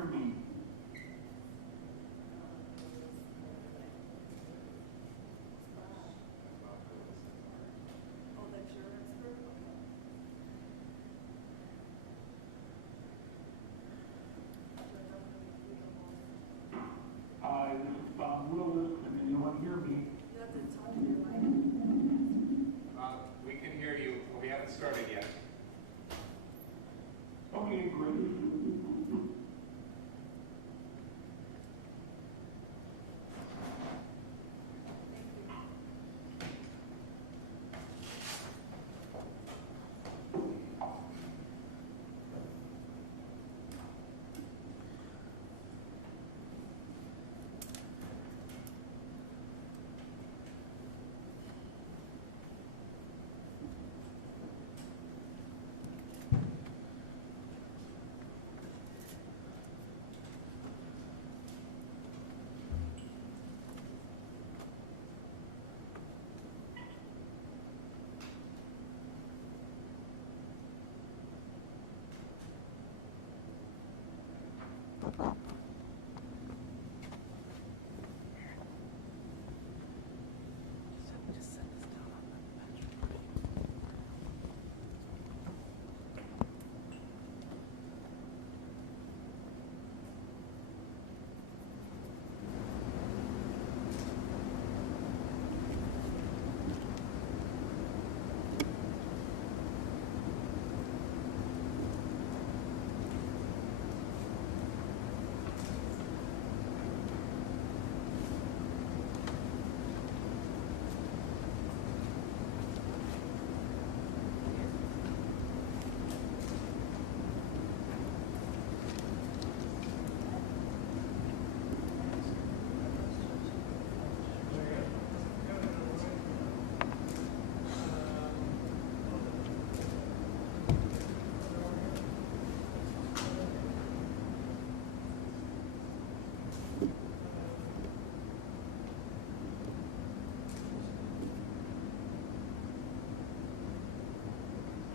hear me? Oh, that's your expert? This is Bob Willis, and anyone hear me? You have to talk to your mic. We can hear you, but we haven't started yet. Okay, great.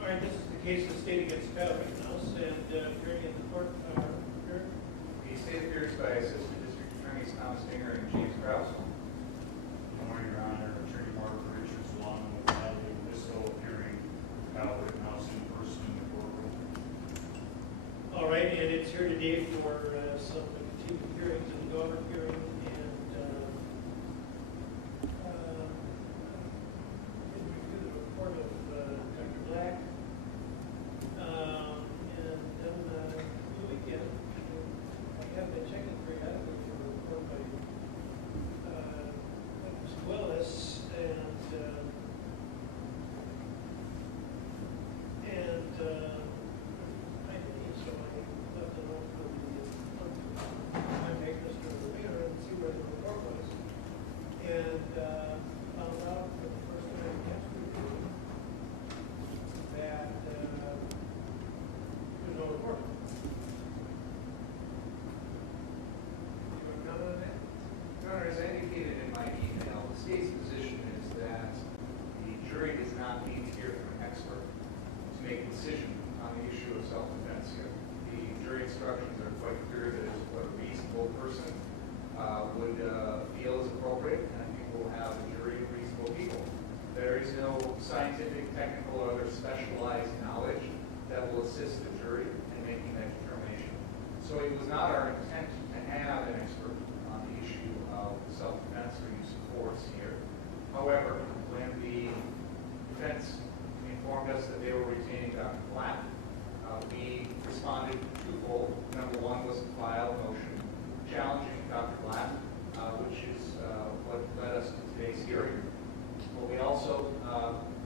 All right, this is the case of the state against Rittenhouse, and appearing in the court here. The state appears by Assistant District Attorneys Thomas Dinger and James Krause. Good morning, Your Honor. Attorney Mark Richards, along with Natalie Wistow, appearing Kyle Rittenhouse in person in the courtroom. All right, and it's here today for some continued hearings in the Daughter hearing, and review the report of Dr. Black. And then the weekend, I have been checking periodically for a report by Mr. Willis, and I think so. I left a note for the contact Mr. Mayor and see where the report was, and found out for the first time yesterday that there's no report. You want to comment on that? Your Honor, as I indicated in my email, the state's position is that the jury does not need to hear from an expert to make a decision on the issue of self-defense here. The jury instructions are quite clear that it's what a reasonable person would feel is appropriate, and I think we'll have a jury of reasonable people. There is no scientific, technical, or other specialized knowledge that will assist the jury in making that determination. So it was not our intent to have an expert on the issue of self-defense or use of force here. However, when the defense informed us that they were retaining Dr. Black, we responded twofold. Number one was to file a motion challenging Dr. Black, which is what led us to today's hearing. But we also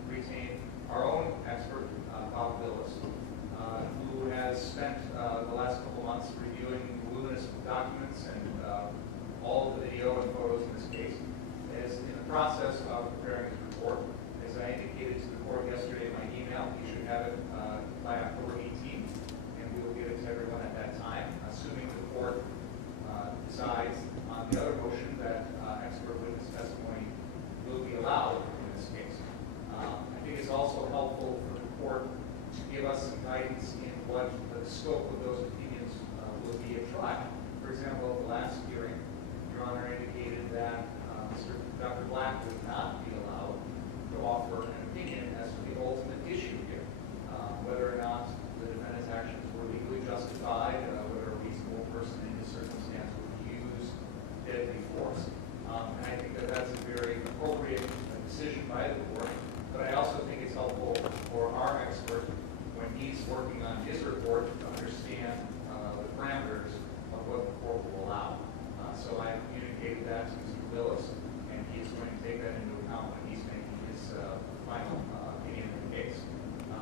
retained our own expert, Bob Willis, who has spent the last couple months reviewing voluminous documents and all of the video and photos in this case. Is in the process of preparing his report. As I indicated to the court yesterday in my email, he should have it by October 18th, and we will get it to everyone at that time, assuming the court decides on the example, at the last hearing, Your Honor indicated that Dr. Black would not be allowed to offer an opinion as to the ultimate issue here, whether or not the defendant's actions were legally justified, whether a reasonable person in his circumstance would use deadly force. And I think that that's a very appropriate decision by the court. But I also think it's helpful for our expert when he's working on his report to understand the parameters of what the court will allow. So I communicated that to Mr. Willis, and he's going to take that into account when he's making his final opinion in the case.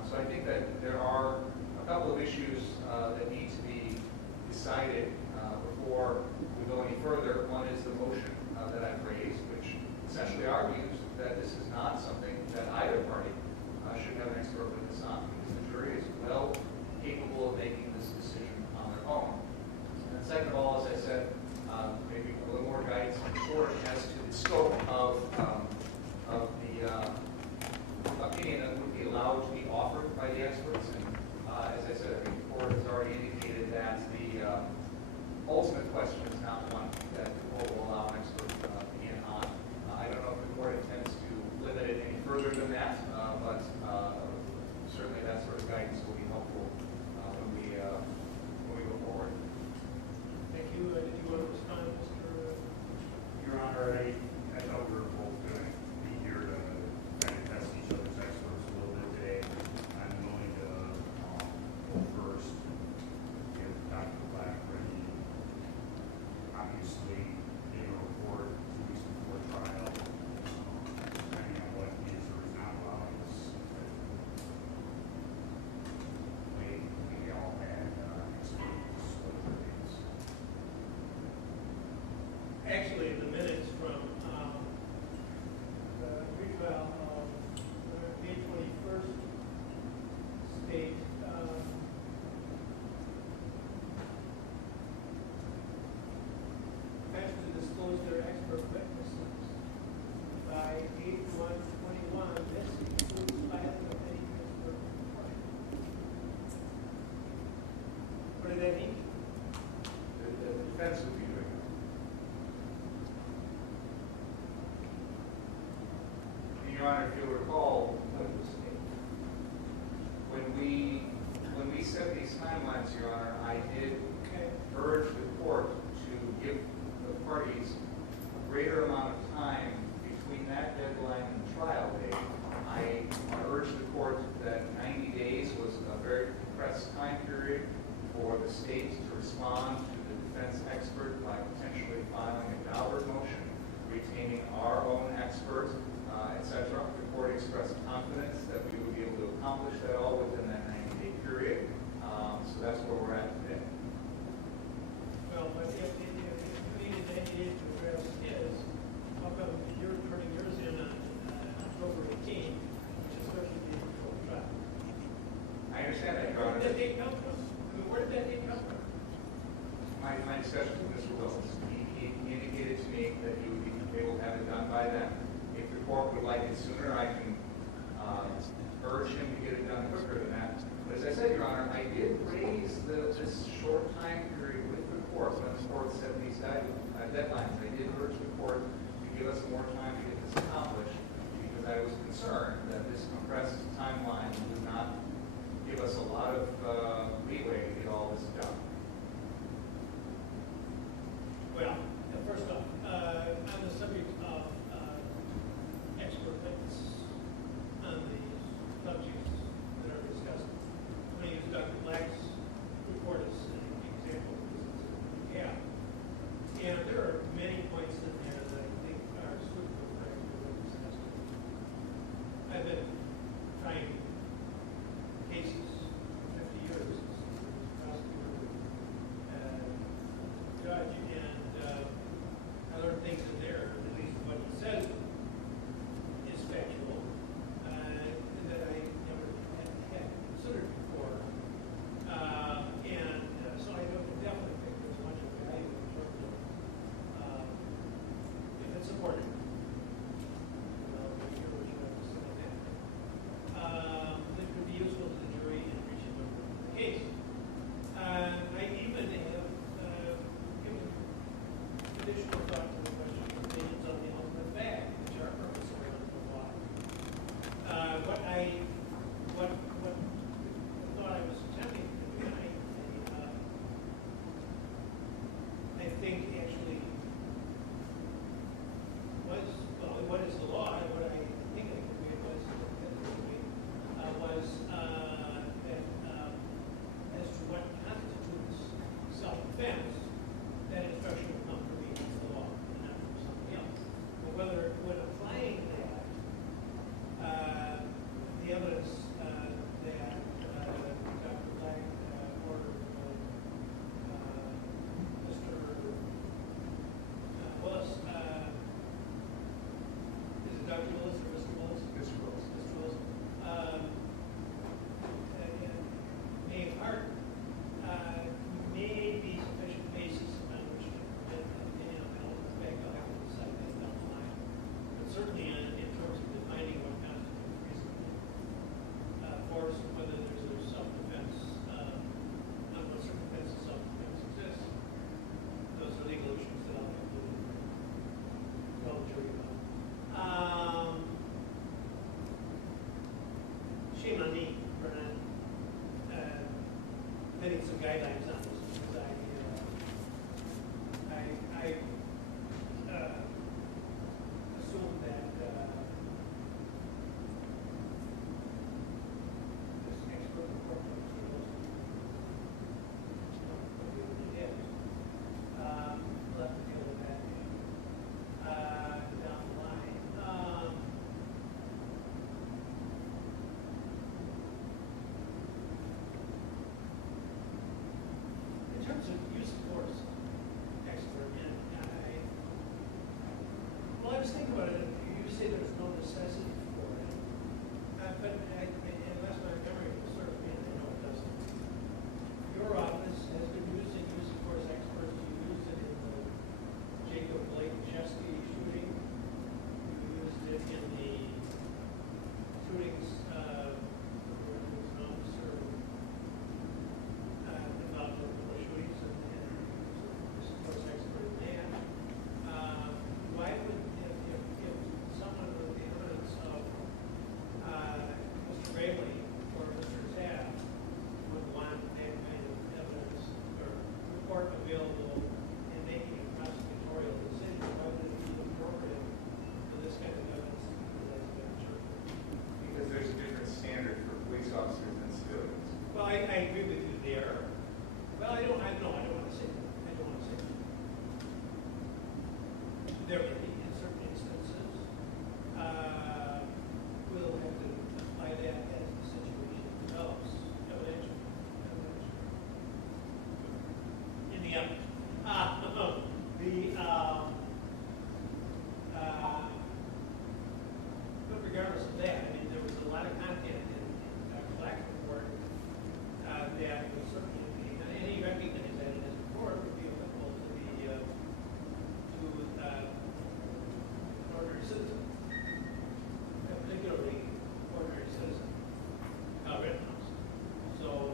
So I think that there are a couple of issues that need to be decided before we go any further. One is the motion that I've raised, which essentially argues that this is not something that either party should have an expert witness on, because the jury is well capable of making this decision on their own. And second of all, as I said, maybe a little more guidance from the court as to the scope of the opinion that would be allowed to be offered by the experts. And as I said, I think the court has already indicated that the ultimate question is not one that the court will allow an expert opinion on. I don't know if the court intends to limit it any further than that, but certainly that sort of guidance will be helpful when we go forward. Thank you. Did you want to respond, Mr. Your Honor, I thought we were both going to be here to kind of test each other's experts a little bit today. I'm going to go first, give Dr. Black ready. Obviously, in a report 2 weeks before trial, depending on what is or is not allowed, we all had expert disclosure dates. Actually, the minutes from the retrial of May 21st state has to disclose their expert witnesses by 8/1/21. This includes filing of any expert report. What did that mean? The defense would be doing that. Your Honor, if you'll recall, when we set these timelines, Your Honor, I did urge the court to give the parties a greater amount of time between that deadline and the trial date. I urged the court that 90 days was a very compressed time period for the state to respond to the defense expert by potentially filing a Daubert motion, retaining our own expert, etc. The court expressed confidence that we would be able to accomplish that all within that 90-day period. So that's where we're at today. Well, but if you needed 90 days to address his, how come you're turning yours in on October 18th, which is supposed to be before the trial? I understand that, Your Where Honor. did that date come from? I mean, where did that date come from? My discussion with Mr. Willis, he indicated to me that he would be able to have it done by then. If the court would like it sooner, I can urge him to get it done quicker than that. But as I said, Your Honor, I did raise this short time period with the court when the court set these deadlines. I did urge the court to give us more time to get this accomplished because I was concerned that this compressed timeline would not give us a lot of leeway to get all this done. Well, first off, on the subject of expert witness on the subjects that are discussed, I'm going to use Dr. Black's some guidelines on this, because I assume that this expert report was we'll have to deal with that down the line. In terms of use of force, expert, well, I was thinking about it. You say there's no necessity for it, but unless my memory will serve me, and I know it doesn't. Your office has been using use of force experts. You used it in the Jacob Blake Chesky shooting. You used it in the shootings where there was an officer involved in the shootings, and use of force expert in that. Why would, if someone with the evidence of Mr. Bailey or Mr. Zapp would want that kind of evidence or report available in making a prosecutorial decision, why would it be appropriate for this kind of evidence to be presented to the jury? Because there's a different standard for police officers than civilians. Well, I agree with you there. Well, I don't want to say that. I don't want to say that. There may be, in certain instances, we'll have to apply that as the situation develops. Evidentially. In the end. But regardless of that, I mean, there was a lot of content in Dr. Black's report that would certainly be, and he recognized that in his report would be applicable to the ordinary citizen, particularly ordinary citizen, Rittenhouse. So,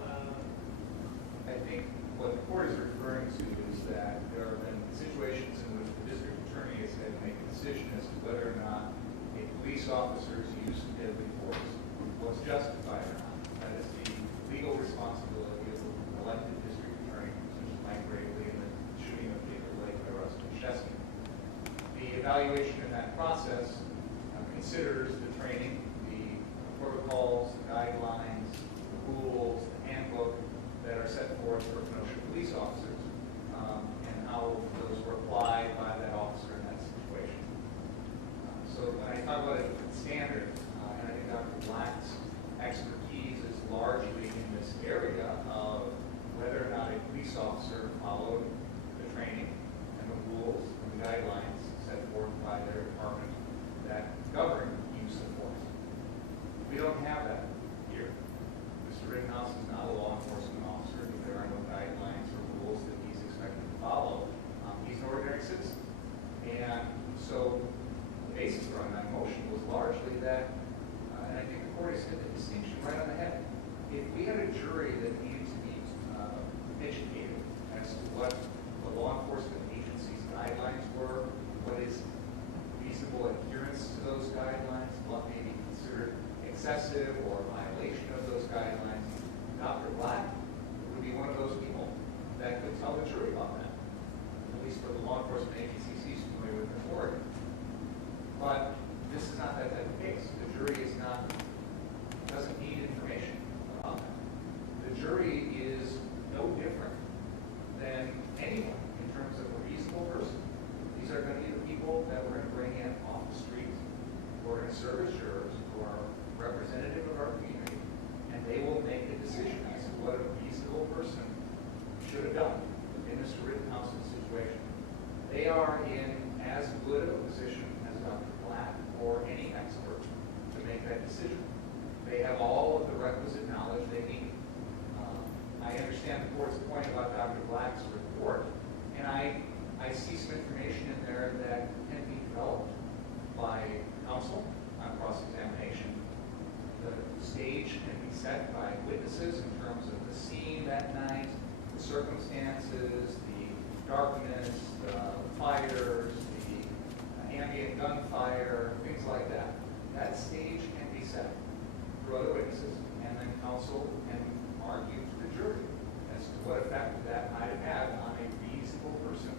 I think what the court is referring to is that there have been situations in which the district attorney has had to make a decision as to whether or not a police officer's use of deadly force was justified or not. That is the legal responsibility of the elected district attorney, such as Mike Gravely in the shooting of Jacob Blake by Rustin Chesky. The evaluation in that process considers the training, the protocols, the guidelines, the rules, the handbook that are set forth for promotion of police officers, and how those were applied by that officer in that situation. So when I talk about a different standard, and I think Dr. Black's expertise is largely in this area of whether or not a police officer followed the training and the rules and the guidelines set forth by their department that govern use of force. We don't have that here. Mr. Rittenhouse is not a law enforcement officer. There are no guidelines or rules that he's expected to follow. He's an ordinary citizen. And so the basis for my motion was largely that, and I think the court has hit the distinction right on the head. If we had a jury that needed to be educated as to what the law enforcement agency's guidelines were, what is reasonable adherence to those guidelines, what may be considered excessive or violation of those guidelines, Dr. Black would be one of those people that could tell the jury about that, at least for the law enforcement agencies he's familiar with in Oregon. But this is not that type of case. The jury doesn't need information about that. The jury is no different than anyone in terms of a reasonable person. These are going to be the people that we're going to bring in off the street, who are going to serve as jurors, who are representative of our community, and they will make a decision as to what a reasonable person should have done in Mr. Rittenhouse's situation. They are in as good of a position as Dr. Black or any expert to make that decision. They have all of the requisite knowledge they need. I understand the court's point about Dr. Black's report, and I see some information in there that can be developed by counsel on cross-examination. The stage can be set by witnesses in terms of the scene that night, the circumstances, the darkness, the fires, the ambient gunfire, things like that. That stage can be set through other witnesses, and then counsel can argue to the jury as as to what effect that might have had on a reasonable person,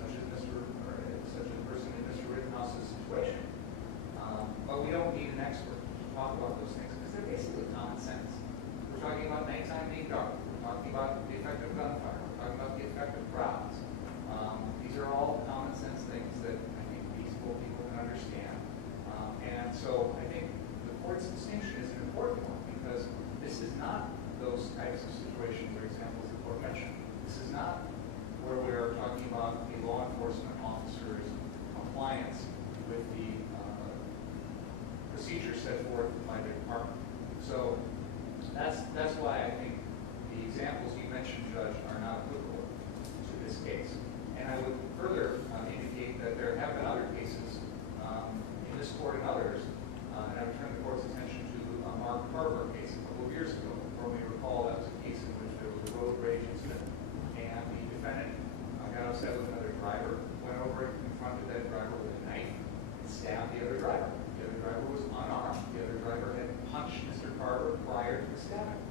such as the person in Mr. Rittenhouse's situation. But we don't need an expert to talk about those things because they're basically common sense. We're talking about nighttime being dark. We're talking about the effect of gunfire. We're talking about the effect of crowds. These are all common sense things that I think reasonable people can understand. And so I think the court's distinction is an important one because this is not those types of situations or examples the court mentioned. This is not where we're talking about a law enforcement officer's compliance with the procedure set forth by the department. So that's why I think the examples you mentioned, Judge, are not applicable to this case. And I would further indicate that there have been other cases in this court and others, and I would turn the court's attention to the Mark Carver case a couple of years ago, where we recall that was a case in which there was a road rage incident, and the defendant got upset with another driver, went over and confronted that driver with a knife, and stabbed the other driver. The other driver was unarmed. The other driver had punched Mr. Carver prior to the stabbing.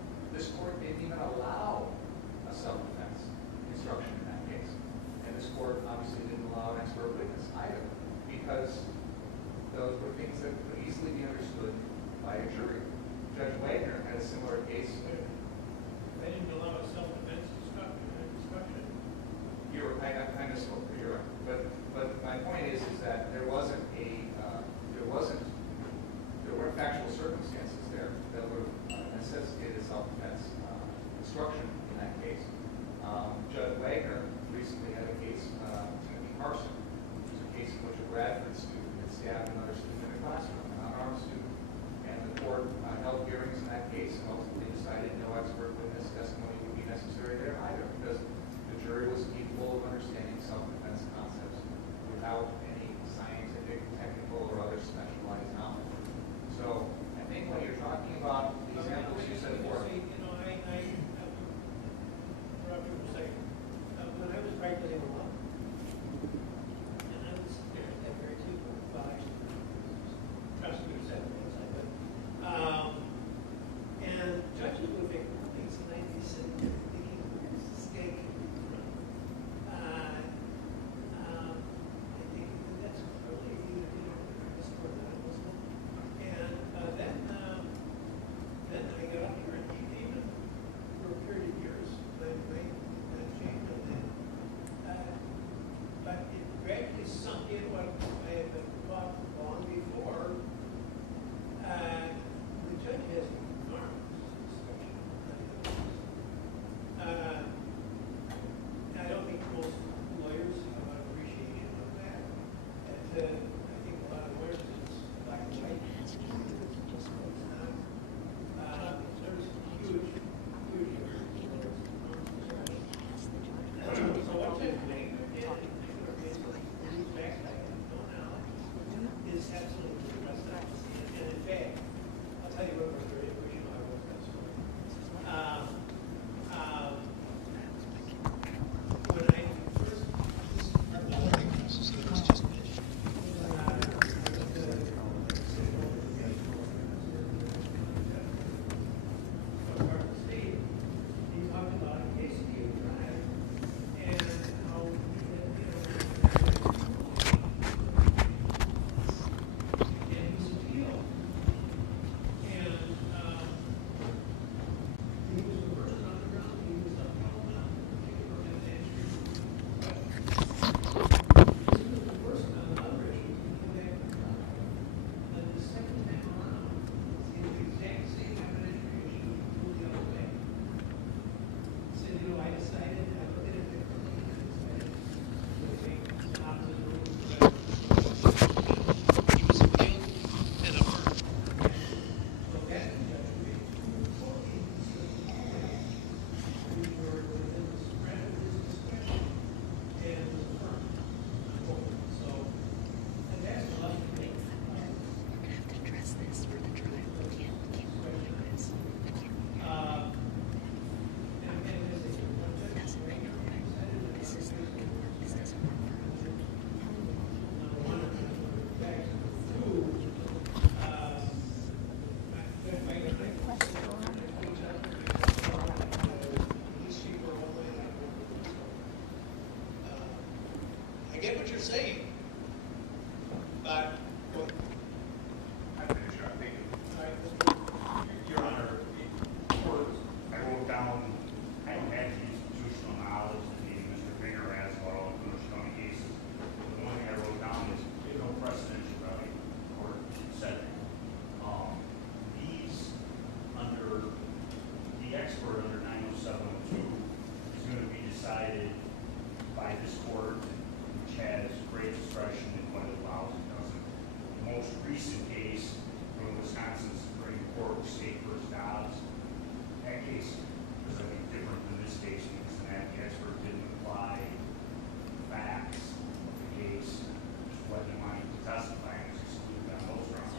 get what you're saying. But, well, I finish up, thank you. all right, Your Honor, I wrote down, I don't have the institutional knowledge that maybe Mr. Finger has about all the Coos County cases. The one thing I wrote down is, there's no precedential value, the court said that. These, under, the expert under 90702 is going to be decided by this court, which has great discretion in what it allows and doesn't. The most recent case from the Wisconsin Supreme Court, State versus Dobbs, that case was, I think, different than this case because the expert didn't apply the facts of the case, just let him on to testify and was excluded on those grounds.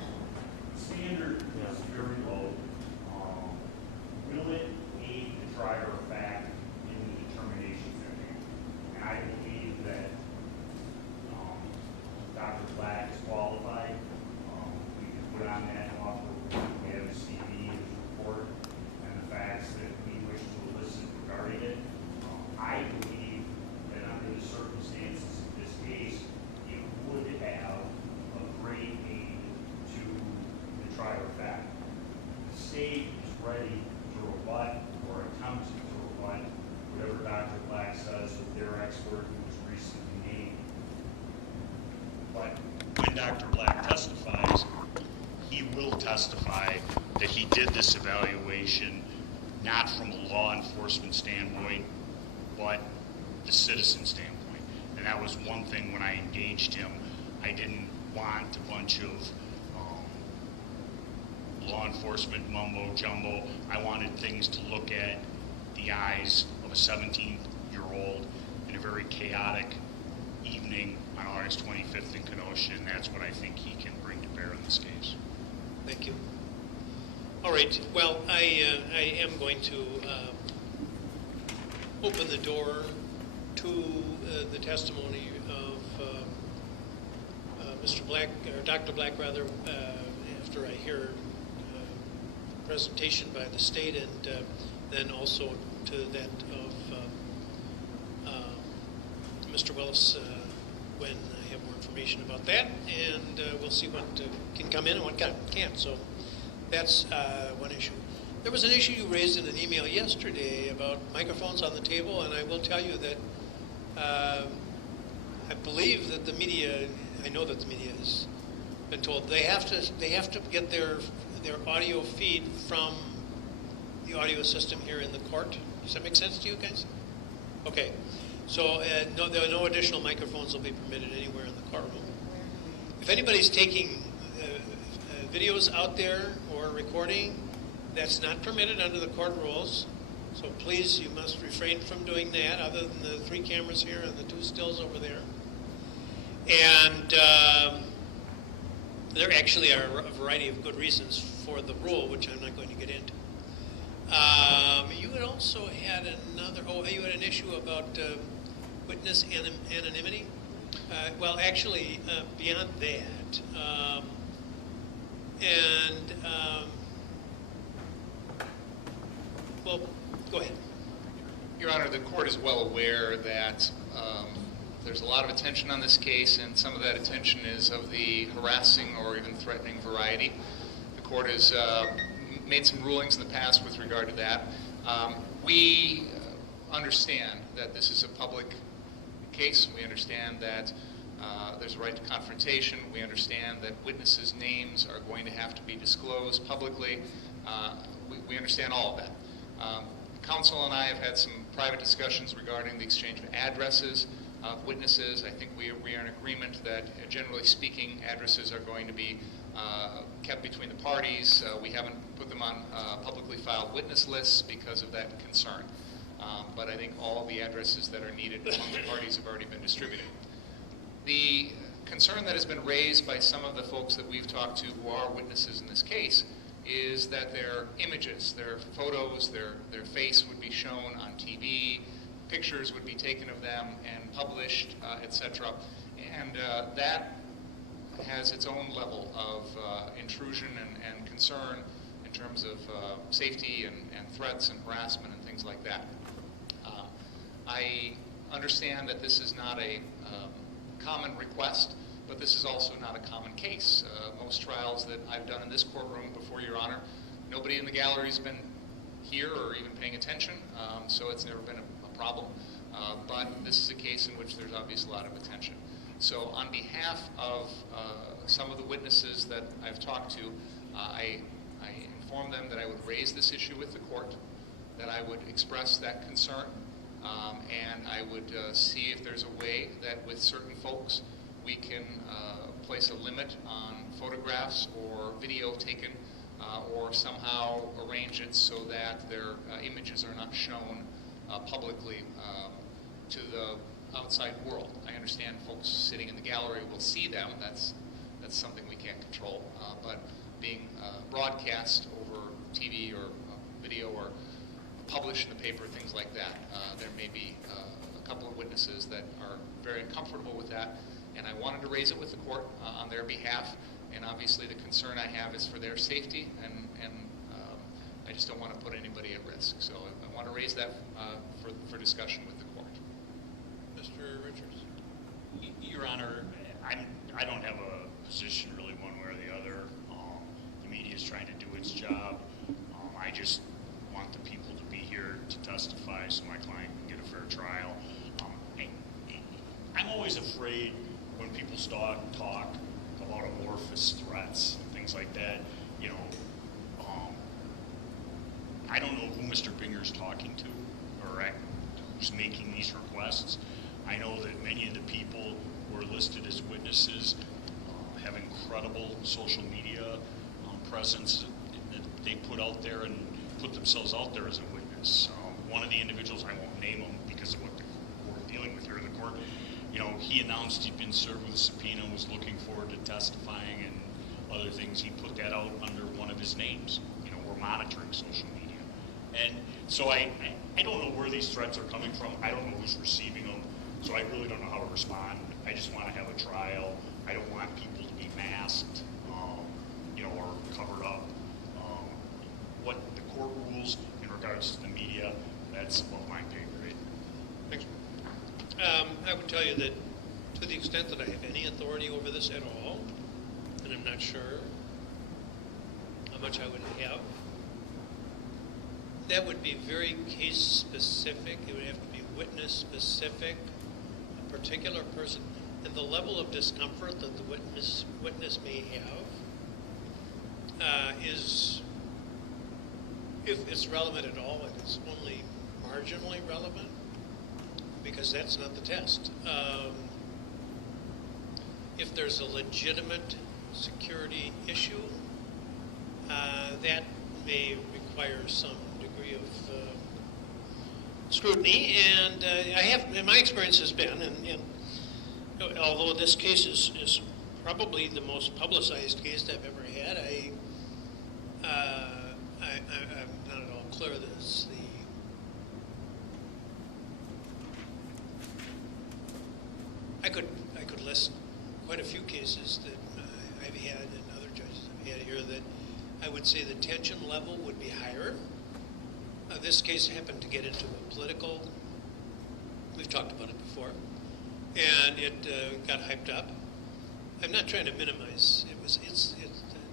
The standard is very low. Will it aid the trier of fact in the determinations they're making? And I believe that Dr. Black is qualified. We can put on that offer. We have his CV, his report, and the facts that we wish to elicit regarding it. I believe that under the circumstances of this case, it would have a great aid to the trier of fact. The state is ready to rebut or attempt to rebut whatever Dr. Black says with their expert who was recently named. But when Dr. Black testifies, he will testify that he did this evaluation not from a law enforcement standpoint, but the citizen standpoint. And that was one thing when I engaged him. I didn't want a bunch of law enforcement mumbo jumbo. I wanted things to look at the eyes of a 17-year-old in a very chaotic evening on August 25th in Kenosha, and that's what I think he can bring to bear in this case. thank you. All right, well, I am going to open the door to the testimony of Mr. Black, or Dr. Black rather, after I hear presentation by the state, and then also to that of Mr. Willis when I have more information about that, and we'll see what can come in and what can't. So that's one issue. There was an issue you raised in an email yesterday about microphones on the table, and I will tell you that I believe that the media, I know that the media has been told they have to get their audio feed from the audio system here in the court. Does that make sense to you guys? Okay. So no additional microphones will be permitted anywhere in the courtroom. If anybody's taking videos out there or recording, that's not permitted under the court rules. So please, you must refrain from doing that, other than the 3 cameras here and the 2 stills over there. And there actually are a variety of good reasons for the rule, which I'm not going to get into. You had also had you had an issue about witness anonymity. Well, actually, beyond that, well, go ahead. Your Honor, the court is well aware that there's a lot of attention on this case, and some of that attention is of the harassing or even threatening variety. The court has made some rulings in the past with regard to that. We understand that this is a public case. We understand that there's a right to confrontation. We understand that witnesses' names are going to have to be disclosed publicly. We understand all of that. Counsel and I have had some private discussions regarding the exchange of addresses of witnesses. I think we are in agreement that, generally speaking, addresses are going to be kept between the parties. We haven't put them on publicly filed witness lists because of that concern. But I think all the addresses that are needed among the parties have already been distributed. The concern that has been raised by some of the folks that we've talked to who are witnesses in this case is that their images, their photos, their face would be shown on TV, pictures would be taken of them and published, etc. And that has its own level of intrusion and concern in terms of safety and threats and harassment and things like that. I understand that this is not a common request, but this is also not a common case. Most trials that I've done in this courtroom before Your Honor, nobody in the gallery's been here or even paying attention, so it's never been a problem. But this is a case in which there's obviously a lot of attention. So on behalf of some of the witnesses that I've talked to, I informed them that I would raise this issue with the court, that I would express that concern, and I would see if there's a way that with certain folks we can place a limit on photographs or video taken, or somehow arrange it so that their images are not shown publicly to the outside world. I understand folks sitting in the gallery will see them. That's something we can't control. But being broadcast over TV or video or published in the paper, things like that, there may be a couple of witnesses that are very uncomfortable with that, and I wanted to raise it with the court on their behalf. And obviously the concern I have is for their safety, and I just don't want to put anybody at risk. So I want to raise that for discussion with the court. Mr. Richards. Your Honor, I don't have a position really one way or the other. The media is trying to do its job. I just want the people to be here to testify so my client can get a fair trial. I'm always afraid when people talk about amorphous threats and things like that. You know, I don't know who Mr. Binger's talking to or who's making these requests. I know that many of the people who are listed as witnesses have incredible social media presence that they put out there and put themselves out there as a witness. One of the individuals, I won't name him because of what we're dealing with here in the court, you know, he announced he'd been served with a subpoena, was looking forward to testifying and other things. He put that out under one of his names. You know, we're monitoring social media. And so I don't know where these threats are coming from. I don't know who's receiving them. So I really don't know how to respond. I just want to have a trial. I don't want people to be masked, you know, or covered up. What the court rules in regards to the media, that's above my pay grade. Thanks. I would tell you that to the extent that I have any authority over this at all, and I'm not sure how much I would have, that would be very case specific. It would have to be witness specific, a particular person, and the level of discomfort that the witness may have is, if it's relevant at all, it is only marginally relevant, because that's not the test. If there's a legitimate security issue, that may require some degree of scrutiny, and I have, in my experience has been, and although this case is probably the most publicized case I've ever had, I'm not at all clear that it's I could list quite a few cases that I've had and other judges have had here that I would say the tension level would be higher. This case happened to get into a political, we've talked about it before, and it got hyped up. I'm not trying to minimize it's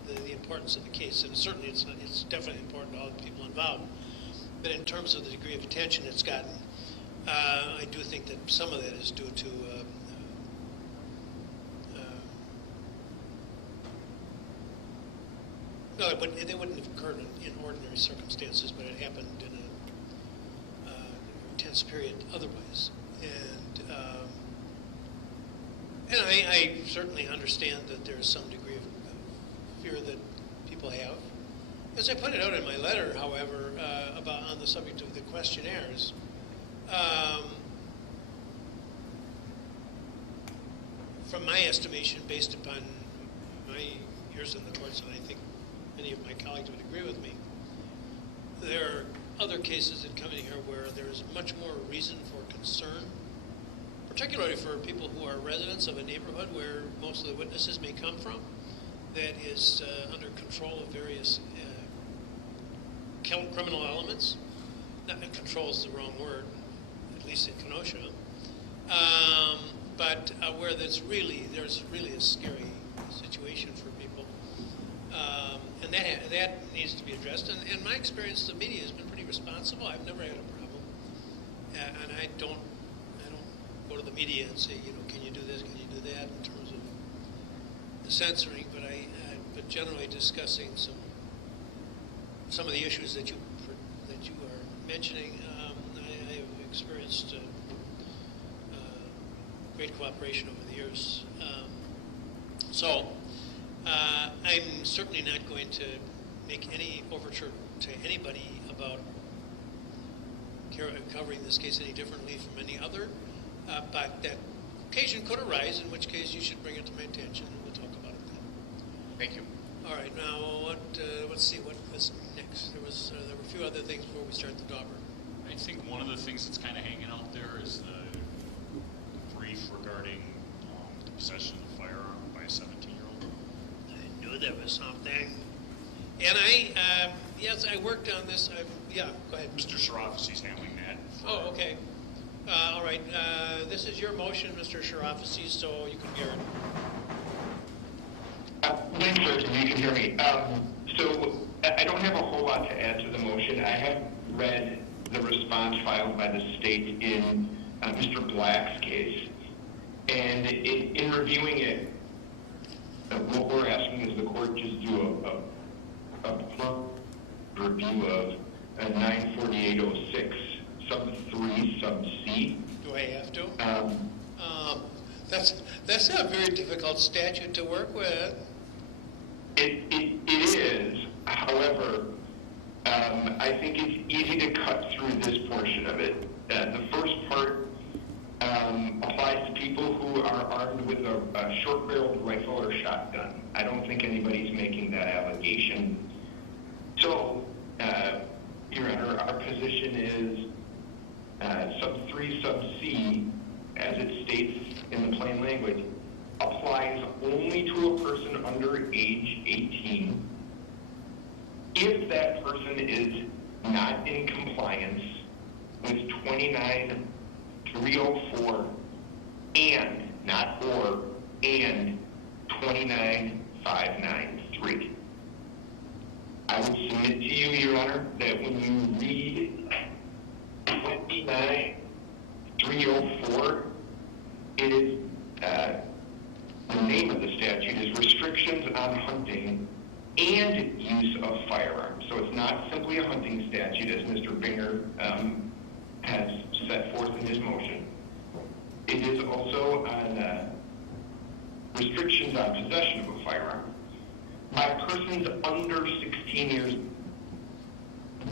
the importance of the case, and certainly it's definitely important to all the people involved. But in terms of the degree of attention it's gotten, I do think that some of that is due to no, they wouldn't have occurred in ordinary circumstances, but it happened in a intense period otherwise. And I certainly understand that there's some degree of fear that people have. As I pointed out in my letter, however, on the subject of the questionnaires, from my estimation, based upon my years in the courts, and I think many of my colleagues would agree with me, there are other cases that come in here where there's much more reason for concern, particularly for people who are residents of a neighborhood where most of the witnesses may come from, that is under control of various criminal elements. Not control is the wrong word, at least in Kenosha. but where there's really a scary situation for people, and that needs to be addressed. And in my experience, the media has been pretty responsible. I've never had a problem, and I don't go to the media and say, can you do this, can you do that, in terms of the censoring. But generally discussing some of the issues that you are mentioning. I have experienced great cooperation over the years. So I'm certainly not going to make any overture to anybody about covering this case any differently from any other, but that occasion could arise, in which case you should bring it to my attention and we'll talk about it then. Thank you. All right, now let's see what was next. There were a few other things before we start the dauber. I think one of the things that's kind of hanging out there is the brief regarding the possession of a firearm by a 17-year-old. I knew there was something. And yes, I worked on this. Go ahead. Mr. Sharafi's handling that. Oh, okay. All right. This is your motion, Mr. Sharafi, so you can hear it. Thanks, sir. You can hear me. So I don't have a whole lot to add to the motion. I have read the response filed by the state in Mr. Black's case. And in reviewing it, what we're asking is the court just do a review of 94806, sub 3, sub C. Do I have to? That's a very difficult statute to work with. It is. However, I think it's easy to cut through this portion of it. The first part applies to people who are armed with a short-barreled rifle or shotgun. I don't think anybody's making that allegation. So, Your Honor, our position is sub 3, sub C, as it states in the plain language, applies only to a person under age 18 if that person is not in compliance with 29304 and, not or, and 29593. I would submit to you, Your Honor, that when you read 29304, it is, the name of the statute is restrictions on hunting and use of firearms. So it's not simply a hunting statute, as Mr. Binger has set forth in his motion. It is also on restrictions on possession of a firearm by persons under 16 years.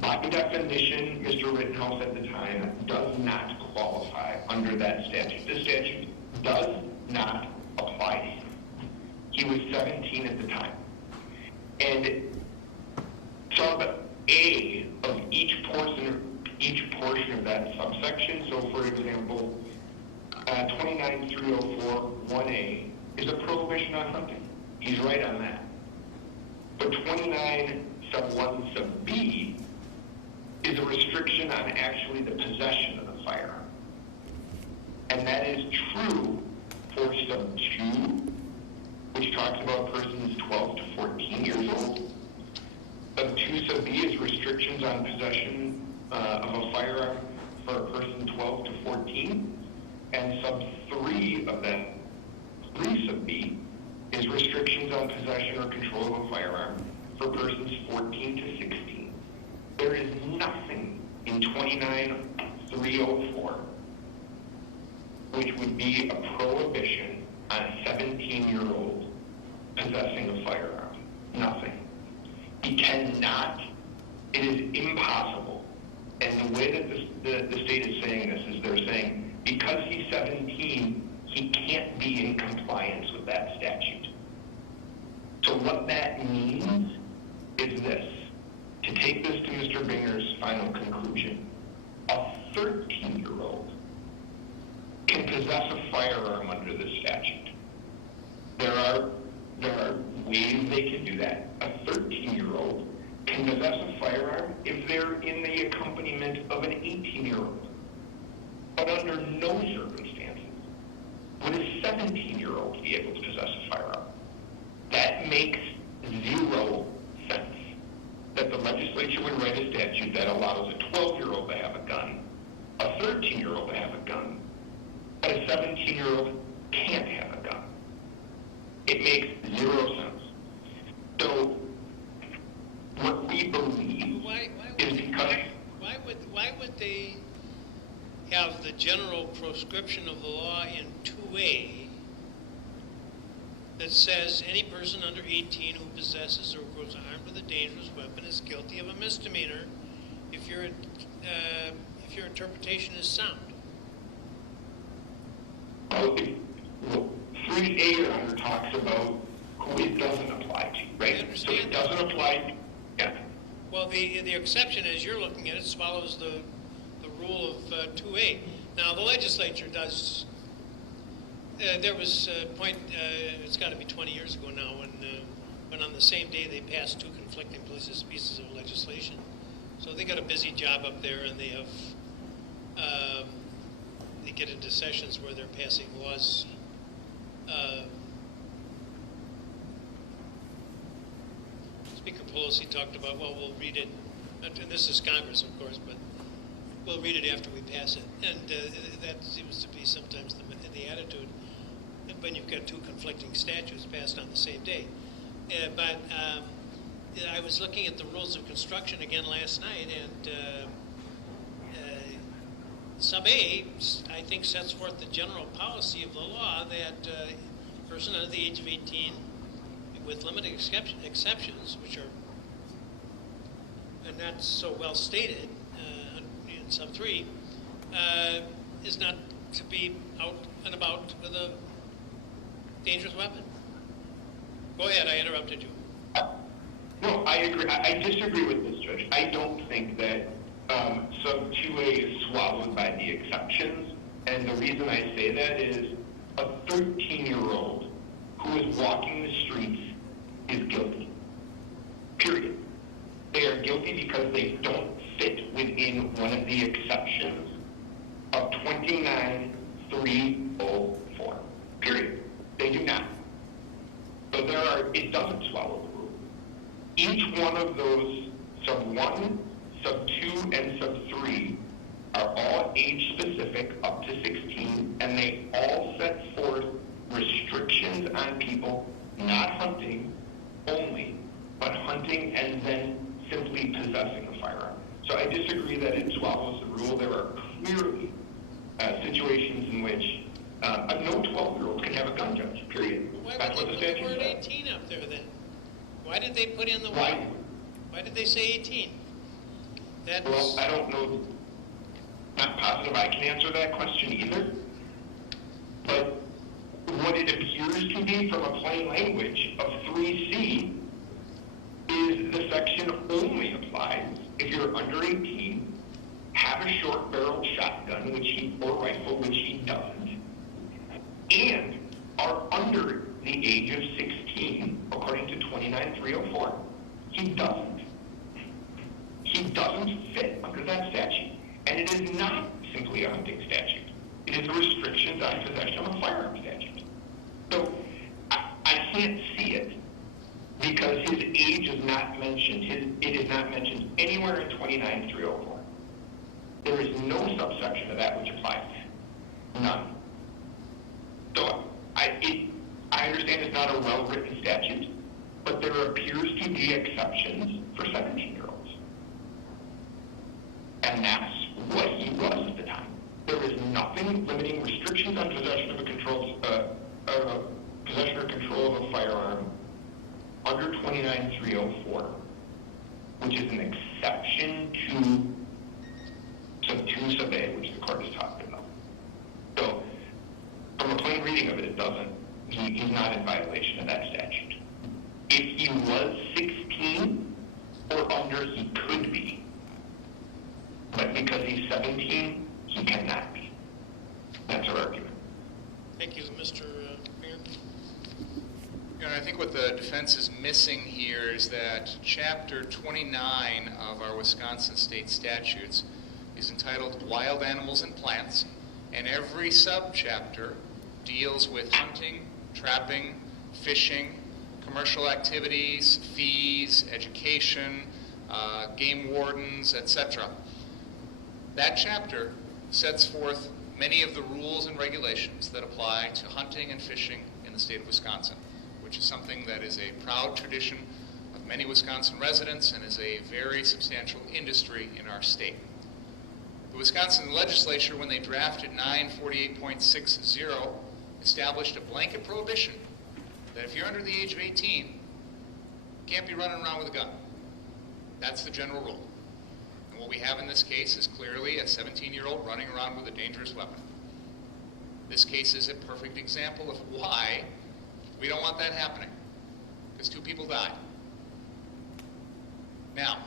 By definition, Mr. Rittenhouse at the time does not qualify under that statute. The statute does not apply to him. He was 17 at the time. And sub A of each portion of that subsection, so for example, 29304 1A is a prohibition on hunting. He's right on that. But 29 sub 1 sub B is a restriction on actually the possession of the firearm. And that is true for sub 2, which talks about persons 12 to 14 years old. Sub 2 sub B is restrictions on possession of a firearm for a person 12 to 14. And sub 3 of that 3 sub B is restrictions on possession or control of a firearm for persons 14 to 16. There is nothing in 29304 which would be a prohibition on a 17-year-old possessing a firearm. Nothing. He cannot, it is impossible. And the way that the state is saying this is they're saying because he's 17, he can't be in compliance with that statute. So what that means is this. To take this to Mr. Binger's final conclusion, a 13-year-old can possess a firearm under the statute. There are ways they can do that. A 13-year-old can possess a firearm if they're in the accompaniment of an 18-year-old. But under no circumstances would a 17-year-old be able to possess a firearm. That makes zero sense. That the legislature would write a statute that allows a 12-year-old to have a gun, a 13-year-old to have a gun, but a 17-year-old can't have a gun. It makes zero sense. So what we believe is because... Why would they have the general proscription of the law in 2A that says any person under 18 who possesses or goes armed with a dangerous weapon is guilty of a misdemeanor if your interpretation is sound? Well, 3A Your Honor talks about who it doesn't apply to, right? So it doesn't apply, yeah. Well, the exception, as you're looking at it, swallows the rule of 2A. Now, the legislature does. There was a point. It's got to be 20 years ago now, when on the same day they passed two conflicting pieces of legislation. So they got a busy job up there, and they have. They get into sessions where they're passing laws. Speaker Pelosi talked about, well, we'll read it, and this is Congress, of course, but we'll read it after we pass it. And that seems to be sometimes the attitude when you've got two conflicting statutes passed on the same day. But I was looking at the rules of construction again last night, and Sub A, I think, sets forth the general policy of the law that a person under the age of 18 with limited exceptions, which are not so well stated in Sub 3, is not to be out and about with a dangerous weapon. Go ahead, I interrupted you. No, I agree. I disagree with this, Judge. I don't think that Sub 2A is swallowed by the exceptions, and the reason I say that is a 13-year-old who is walking the streets is guilty. Period. They are guilty because they don't fit within one of the exceptions of 29304. Period. They do not. So it doesn't swallow the rule. Each one of those Sub 1, Sub 2, and Sub 3 are all age-specific up to 16, and they all set forth restrictions on people not hunting only, but hunting and then simply possessing a firearm. So I disagree that it swallows the rule. There are clearly situations in which no 12-year-old can have a gun, Judge, period. Why would they put the word 18 up there then? Why did they put in the word? Why did they say 18? Well, I don't know. Not positive I can answer that question either. But what it appears to be from a plain language of 3C is the section only applies if you're under 18, have a short-barreled shotgun, or rifle, which he doesn't, and are under the age of 16, according to 29304. He doesn't. He doesn't fit under that statute. And it is not simply a hunting statute. It is a restrictions on possession of a firearm statute. So I can't see it because his age is not mentioned. It is not mentioned anywhere in 29304. There is no subsection of that which applies. None. So I understand it's not a well-written statute, but there appears to be exceptions for 17-year-olds. And that's what he was at the time. There is nothing limiting restrictions on possession of possession or control of a firearm under 29304, which is an exception to Sub 2, Sub A, which the court is talking about. So, from a plain reading of it, it doesn't. He's not in violation of that statute. If he was 16 or under, he could be. But because he's 17, he cannot be. That's our argument. Thank you, Mr. Mayor. I think what the defense is missing here is that Chapter 29 of our Wisconsin state statutes is entitled Wild Animals and Plants, and every subchapter deals with hunting, trapping, fishing, commercial activities, fees, education, game wardens, etc. That chapter sets forth many of the rules and regulations that apply to hunting and fishing in the state of Wisconsin, which is something that is a proud tradition of many Wisconsin residents and is a very substantial industry in our state. The Wisconsin legislature, when they drafted 948.60, established a blanket prohibition that if you're under the age of 18, you can't be running around with a gun. That's the general rule. And what we have in this case is clearly a 17-year-old running around with a dangerous weapon. This case is a perfect example of why we don't want that happening, because 2 people died. Now,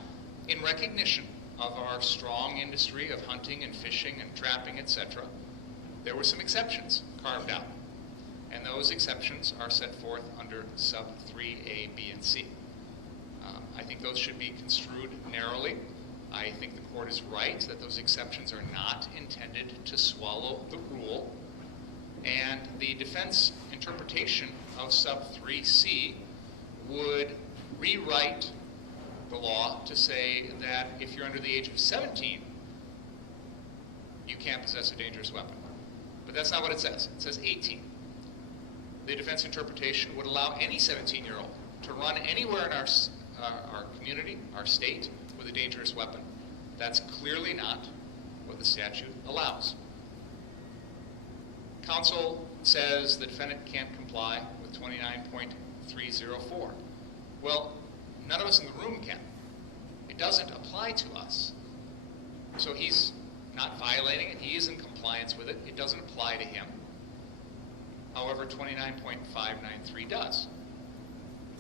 in recognition of our strong industry of hunting and fishing and trapping, etc., there were some exceptions carved out. And those exceptions are set forth under sub 3A, B, and C. I think those should be construed narrowly. I think the court is right that those exceptions are not intended to swallow the rule. And the defense interpretation of sub 3C would rewrite the law to say that if you're under the age of 17, you can't possess a dangerous weapon. But that's not what it says. It says 18. The defense interpretation would allow any 17-year-old to run anywhere in our community, our state, with a dangerous weapon. That's clearly not what the statute allows. Counsel says the defendant can't comply with 29.304. Well, none of us in the room can. It doesn't apply to us. So he's not violating it. He is in compliance with it. It doesn't apply to him. However, 29.593 does.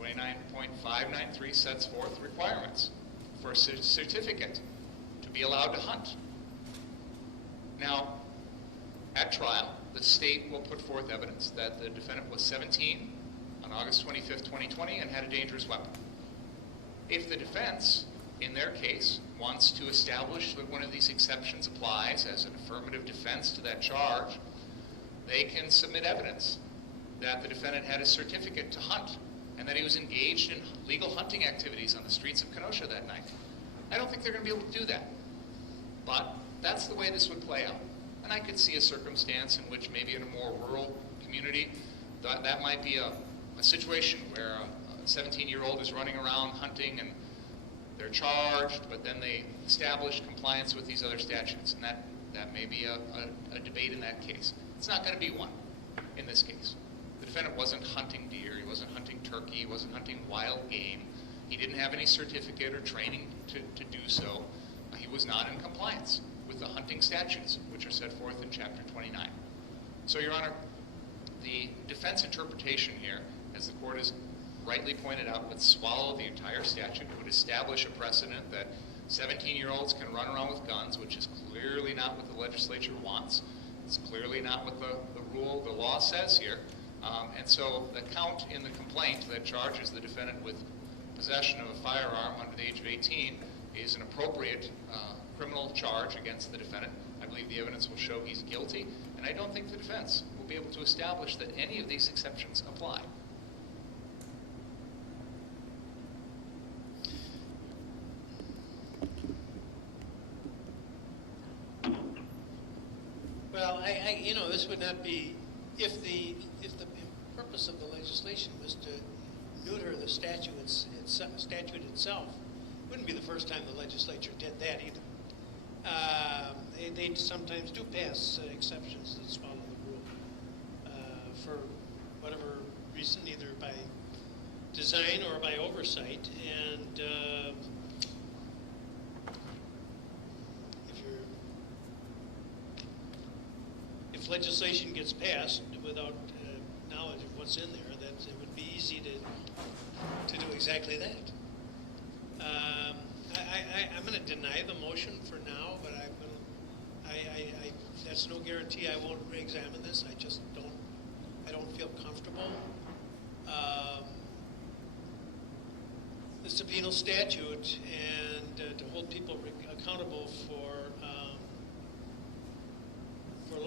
29.593 sets forth requirements for a certificate to be allowed to hunt. Now, at trial, the state will put forth evidence that the defendant was 17 on August 25th, 2020 and had a dangerous weapon. If the defense, in their case, wants to establish that one of these exceptions applies as an affirmative defense to that charge, they can submit evidence that the defendant had a certificate to hunt and that he was engaged in legal hunting activities on the streets of Kenosha that night. I don't think they're going to be able to do that. But that's the way this would play out. And I could see a circumstance in which maybe in a more rural community, that might be a situation where a 17-year-old is running around hunting and they're charged, but then they establish compliance with these other statutes. And that may be a debate in that case. It's not going to be one in this case. The defendant wasn't hunting deer, he wasn't hunting turkey, he wasn't hunting wild game. He didn't have any certificate or training to do so. He was not in compliance with the hunting statutes, which are set forth in Chapter 29. So, Your Honor, the defense interpretation here, as the court has rightly pointed out, would swallow the entire statute. It would establish a precedent that 17-year-olds can run around with guns, which is clearly not what the legislature wants. It's clearly not what the rule, the law says here. And so the count in the complaint that charges the defendant with possession of a firearm under the age of 18 is an appropriate criminal charge against the defendant. I believe the evidence will show he's guilty, and I don't think the defense will be able to establish that any of these exceptions apply. Well, this would not be, if the purpose of the legislation was to neuter the statute itself, it wouldn't be the first time the legislature did that either. They sometimes do pass exceptions that swallow the rule for whatever reason, either by design or by oversight. And if legislation gets passed without knowledge of what's in there, that it would be easy to do exactly that. I'm going to deny the motion for now, but that's no guarantee I won't re-examine this. I just don't feel comfortable. It's a penal statute, and to hold people accountable for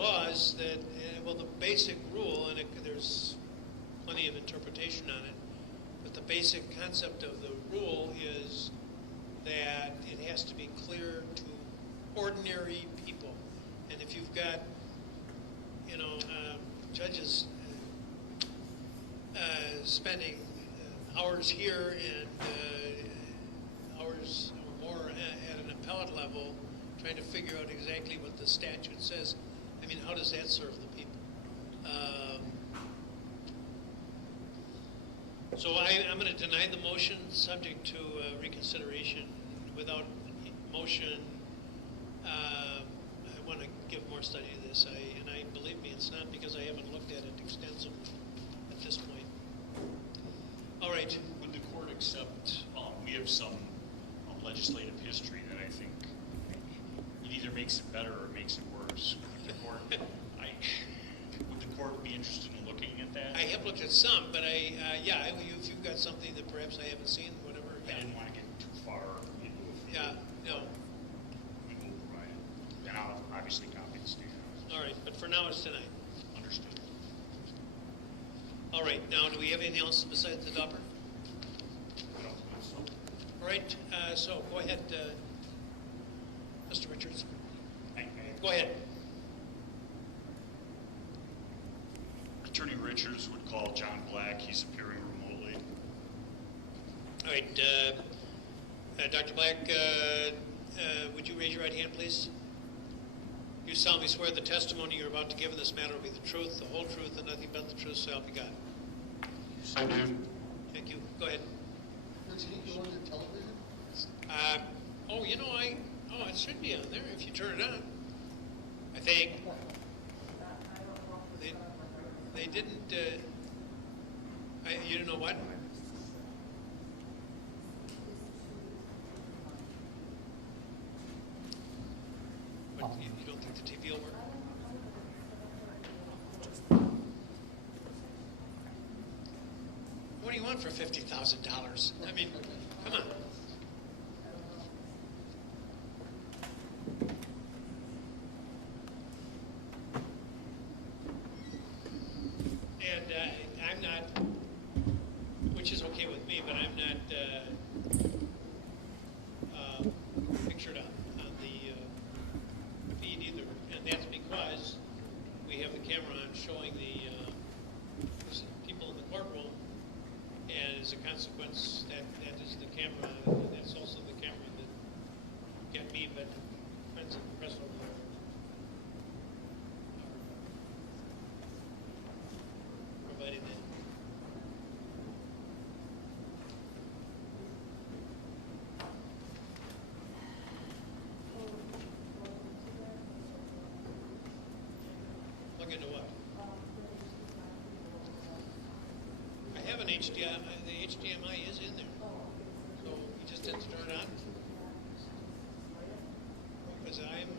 laws that, well, the basic rule, and there's plenty of interpretation on it, but the basic concept of the rule is that it has to be clear to ordinary people. And if you've got, judges spending hours here and hours or more at an appellate level trying to figure out exactly what the statute says, I mean, how does that serve the people? So I'm going to deny the motion subject to reconsideration. Without motion, I want to give more study to this. And believe me, it's not because I haven't looked at it extensively at this point. All right. Would the court accept, we have some legislative history that I think it either makes it better or makes it worse. Would the court be interested in looking at that? I have looked at some, but if you've got something that perhaps I haven't seen, whatever. I didn't want to get too far into it. Yeah, no. We will provide it. And I'll obviously copy the state house. All right, but for now it's tonight. Understood. All right, now do we have anything else besides the Dupper? I don't think so. All right, so go ahead, Mr. Richards. Go ahead. Attorney Richards would call John Black. He's appearing remotely. All right, Dr. Black, would you raise your right hand, please? You solemnly swear the testimony you're about to give in this matter will be the truth, the whole truth, and nothing but the truth, so help you God. I do. Thank you. Go ahead. Does he go on the television? It should be on there if you turn it on. I think. They didn't, you don't know what? What, you don't think the TV will work? What do you want for $50,000? I mean, come on. And I'm not, which is okay with me, but I'm not pictured on the feed either. And that's because we have the camera on showing the people in the courtroom, and as a consequence, that is the camera, and that's also the camera that get me, but friends of the press over there. Providing that. Plug into what? I have an HDMI. The HDMI is in there. So you just have to turn it on. Because I'm